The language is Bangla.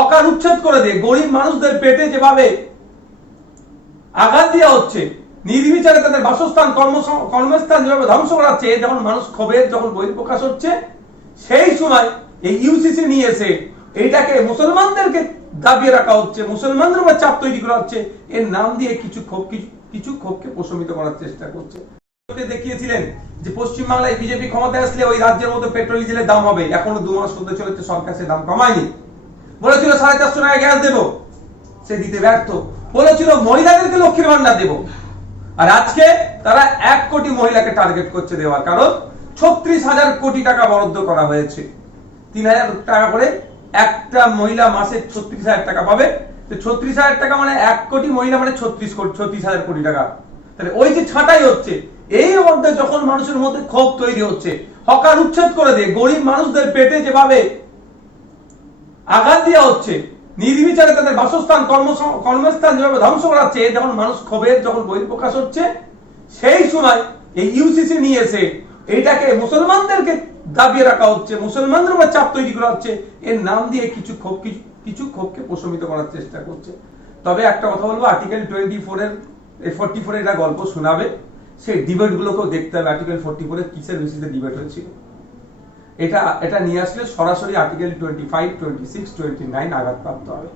হকার উচ্ছেদ করে দিয়ে গরিব মানুষদের পেটে যেভাবে আঘাত দেওয়া হচ্ছে, নির্বিচারে তাদের বাসস্থান কর্মস্থান যেভাবে ধ্বংস করাচ্ছে, যখন মানুষ ক্ষোভের যখন বহিঃপ্রকাশ হচ্ছে, সেই সময় এই ইউসিসি নিয়ে এসে এইটাকে মুসলমানদেরকে দাবিয়ে রাখা হচ্ছে, মুসলমানদের উপর চাপ তৈরি করা হচ্ছে, এর নাম দিয়ে কিছু ক্ষোভকে প্রশমিত করার চেষ্টা করছে। দেখিয়েছিলেন যে পশ্চিমবাংলায় বিজেপি ক্ষমতায় আসলে ওই রাজ্যের মধ্যে পেট্রোল ডিজেলের দাম হবে, এখনো 2 মাস হতে চলেছে, সরকার সে দাম কমায়নি। বলেছিল 450 টাকা গ্যাস দেবো, সে দিতে ব্যর্থ। বলেছিল মহিলাদেরকে লক্ষ্মীর ভান্ডার দেবো, আর আজকে তারা 1 কোটি মহিলাকে টার্গেট করছে দেওয়ার, কারণ 36,000 কোটি টাকা বরাদ্দ করা হয়েছে। 3,000 টাকা করে একটা মহিলা মাসে 36,000 টাকা পাবে। তো 36,000 টাকা মানে 1 কোটি মহিলা মানে 36,000 কোটি টাকা। তাহলে ওই যে ছাঁটাই হচ্ছে, এই মধ্যে যখন মানুষের মধ্যে ক্ষোভ তৈরি হচ্ছে, হকার উচ্ছেদ করে দিয়ে গরিব মানুষদের পেটে যেভাবে আঘাত দেওয়া হচ্ছে, নির্বিচারে তাদের বাসস্থান কর্মস্থান যেভাবে ধ্বংস করাচ্ছে, যখন মানুষ ক্ষোভের যখন বহিঃপ্রকাশ হচ্ছে, সেই সময় এই ইউসিসি নিয়ে এসে এইটাকে মুসলমানদেরকে দাবিয়ে রাখা হচ্ছে, মুসলমানদের উপর চাপ তৈরি করা হচ্ছে, এর নাম দিয়ে কিছু ক্ষোভকে প্রশমিত করার চেষ্টা করছে। তবে একটা কথা বলবো, আর্টিকেল 44 এর গল্প শোনাবে, সেই ডিবেট গুলোকেও দেখতে হবে। আর্টিকেল 44 এর কিসের বেসিসে ডিবেট হয়েছিল, এটা নিয়ে আসলে সরাসরি আর্টিকেল 25, 26, 29 আঘাতপ্রাপ্ত হবে।